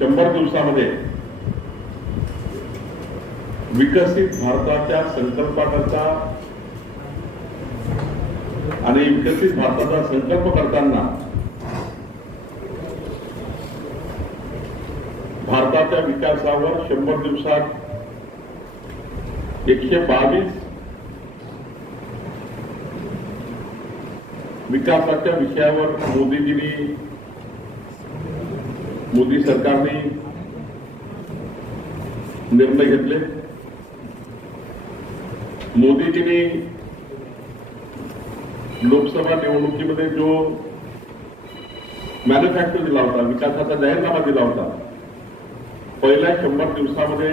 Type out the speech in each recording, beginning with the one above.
100 दिवसामध्ये विकसित भारताच्या संकल्पाकरता आणि विकसित भारताचा संकल्प करताना भारताच्या विकासावर 100 दिवसात 122 विकासाच्या विषयावर मोदी सरकारने निर्णय घेतले। मोदीजींनी लोकसभा निवडणुकीमध्ये जो मॅन्युफॅक्चर दिला होता, विकासाचा जाहीरनामा दिला होता, पहिल्या 100 दिवसामध्ये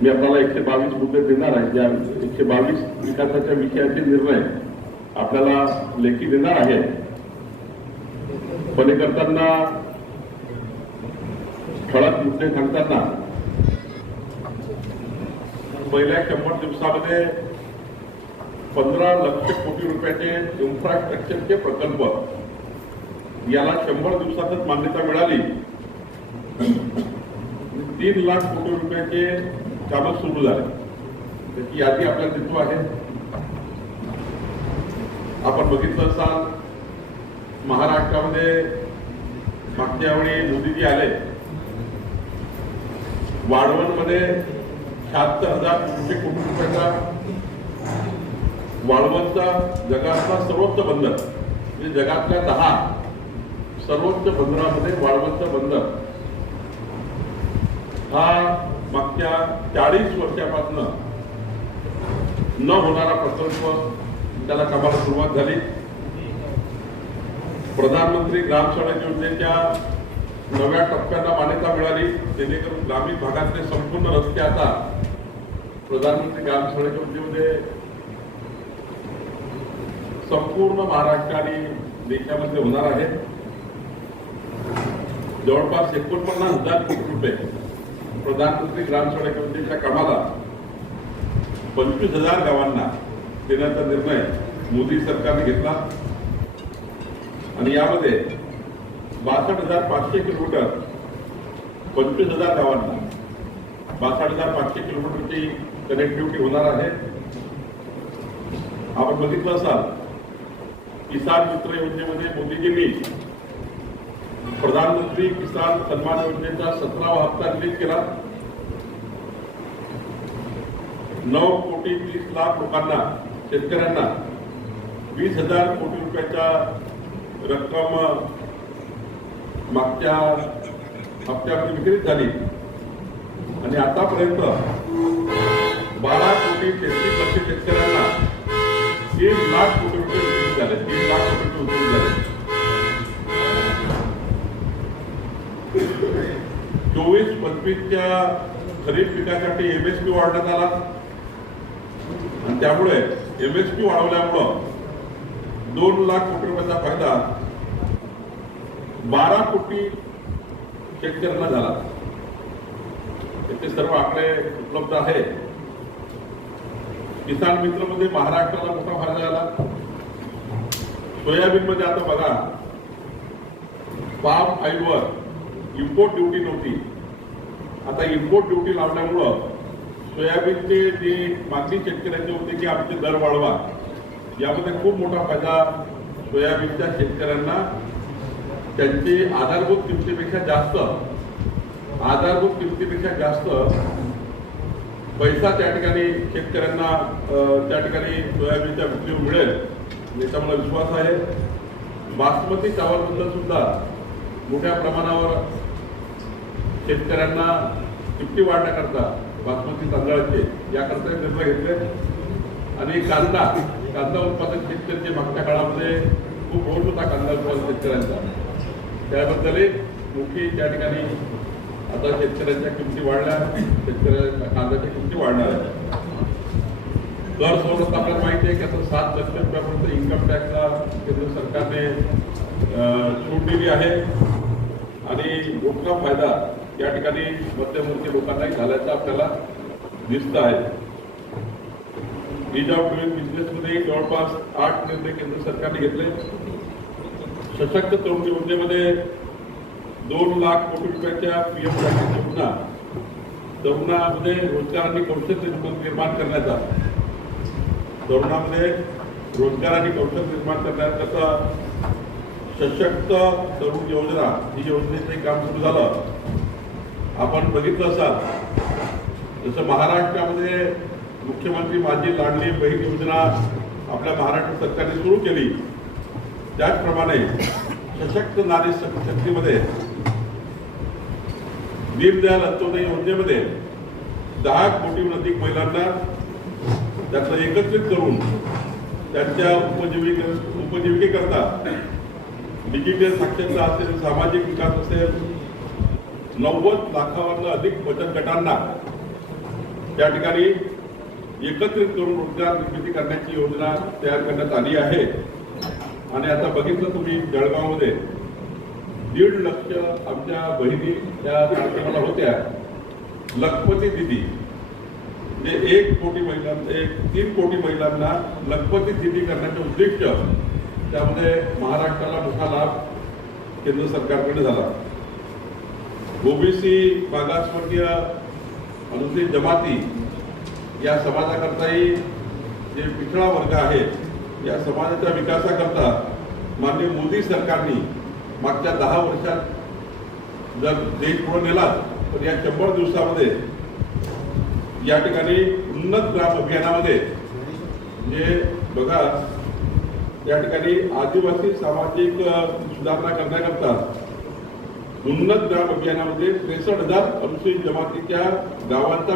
मी आपल्याला 122 मुद्दे देणार आहे। या 122 विकासाच्या विषयाचे निर्णय आपल्याला लेखी देणार आहे। पण हे करताना ठळक मुद्दे सांगताना पहिल्या 100 दिवसामध्ये 15 लाख कोटी रुपयाचे इन्फ्रास्ट्रक्चरचे प्रकल्प याला 100 दिवसातच मान्यता मिळाली। 3 लाख कोटी रुपयाचे कामं सुरू झाले। त्याची यादी आपल्याला देतो आहे। आपण बघितलं असाल महाराष्ट्रामध्ये मागच्या वेळी मोदीजी आले, वाळवंटमध्ये 76,000 कोटी रुपयाचा वाळवंटचा जगातला सर्वोच्च बंदर, म्हणजे जगातल्या 10 सर्वोच्च बंदरामध्ये वाळवंटचं बंदर हा मागच्या 40 वर्षापासून न होणारा प्रकल्प, त्याला कामाला सुरुवात झाली। प्रधानमंत्री ग्राम सडक योजनेच्या 9व्या टप्प्याला मान्यता मिळाली, जेणेकरून ग्रामीण भागातले संपूर्ण रस्ते आता प्रधानमंत्री ग्राम सडक योजनेमध्ये संपूर्ण महाराष्ट्र आणि देशामध्ये होणार आहे। जवळपास 49,000 कोटी रुपये प्रधानमंत्री ग्राम सडक योजनेच्या कामाला 25,000 गावांना देण्याचा निर्णय मोदी सरकारने घेतला आणि यामध्ये 62,500 किलोमीटर 25,000 गावांना 62,500 किलोमीटरची कनेक्टिव्हिटी होणार आहे। आपण बघितलं असाल किसान मित्र योजनेमध्ये मोदीजींनी प्रधानमंत्री किसान सन्मान योजनेचा 17वा हप्ता रिलीज केला। 9,30,00,000 लोकांना, शेतकऱ्यांना 20,000 कोटी रुपयाचा रक्कम मागच्या हप्त्यामध्ये वितरित झाली आणि आतापर्यंत 12,33,00,000 शेतकऱ्यांना 3 लाख कोटी रुपये वितरित झाले। 3 लाख कोटी रुपये वितरित झाले। 24-25च्या खरीप पिकासाठी MSP वाढवण्यात आला आणि त्यामुळे MSP वाढवल्यामुळं 2 लाख कोटी रुपयाचा फायदा 12 कोटी शेतकऱ्यांना झाला। याचे सर्व आकडे उपलब्ध आहे। किसान मित्र मध्ये महाराष्ट्राला मोठा फायदा झाला। सोयाबीन मध्ये आता बघा, पाम ऑइलवर इम्पोर्ट ड्युटी नव्हती, आता इम्पोर्ट ड्युटी लावल्यामुळं सोयाबीनचे जी मागणी शेतकऱ्यांची होती की आमचे दर वाढवा, यामध्ये खूप मोठा फायदा सोयाबीनच्या शेतकऱ्यांना त्यांची आधारभूत किमतीपेक्षा जास्त पैसा त्या ठिकाणी शेतकऱ्यांना त्या ठिकाणी सोयाबीनच्या विक्रीवर मिळेल याचा मला विश्वास आहे। बासमती चावलबद्दल सुद्धा मोठ्या प्रमाणावर शेतकऱ्यांना किमती वाढण्याकरता बासमती तांदळाचे याकरता निर्णय घेतले आणि कांदा उत्पादक शेतकरी मागच्या काळामध्ये खूप रोज होता कांदा उत्पादक शेतकऱ्यांचा, त्याबद्दल मोठी त्या ठिकाणी आता शेतकऱ्यांच्या किमती वाढल्या, शेतकऱ्यांच्या कांद्याच्या किमती वाढणार आहेत। कर सवलत आपल्याला माहिती आहे की आता 7 लाख रुपयापर्यंत इन्कम टॅक्सला केंद्र सरकारने सूट दिली आहे आणि मोठा फायदा या ठिकाणी मध्यमवर्गीय लोकांनाही झाल्याचं आपल्याला दिसत आहे। ईज ऑफ डुईंग बिझनेस मध्ये जवळपास 8 निर्णय केंद्र सरकारने घेतले। सशक्त तरुण योजनेमध्ये 2 लाख कोटी रुपयाच्या PM योजना तरुणामध्ये रोजगार आणि कौशल्य निर्माण करण्याचा, तरुणामध्ये रोजगार आणि कौशल्य निर्माण करण्याचा सशक्त तरुण योजना ही योजनेचं काम सुरू झालं. आपण बघितलं असाल जसं महाराष्ट्रामध्ये मुख्यमंत्री माझी लाडली बहीण योजना आपल्या महाराष्ट्र सरकारने सुरू केली, त्याचप्रमाणे सशक्त नारी शक्तीमध्ये दीनदयाल अंत्योदय योजनेमध्ये 10 कोटीहून अधिक महिलांना त्याचं एकत्रित करून त्यांच्या उपजीविकेकरता डिजिटल साक्षरता असेल, सामाजिक विकास असेल, 90 लाखावरून अधिक बचत गटांना त्या ठिकाणी एकत्रित करून रोजगार निर्मिती करण्याची योजना तयार करण्यात आली आहे. आणि आता बघितलं तुम्ही जळगावमध्ये 1.5 लाख आमच्या बहिणी त्या कार्यक्रमाला होत्या. लखपती दिदी म्हणजे 1 कोटी महिलांना 3 कोटी महिलांना लखपती दिदी करण्याचे उद्दिष्ट त्यामध्ये महाराष्ट्राला मोठा लाभ केंद्र सरकारकडे झाला. ओबीसी मागासवर्गीय अनुसूचित जमाती या समाजाकरताही जे पिछडा वर्ग आहे या समाजाच्या विकासाकरता माननीय मोदी सरकारने मागच्या 10 वर्षात जर देश पुढे नेला तर या 100 दिवसामध्ये या ठिकाणी उन्नत ग्राम अभियानामध्ये म्हणजे बघा या ठिकाणी आदिवासी सामाजिक सुधारणा करण्याकरता उन्नत ग्राम अभियानामध्ये 63,000 अनुसूचित जमातीच्या गावांचा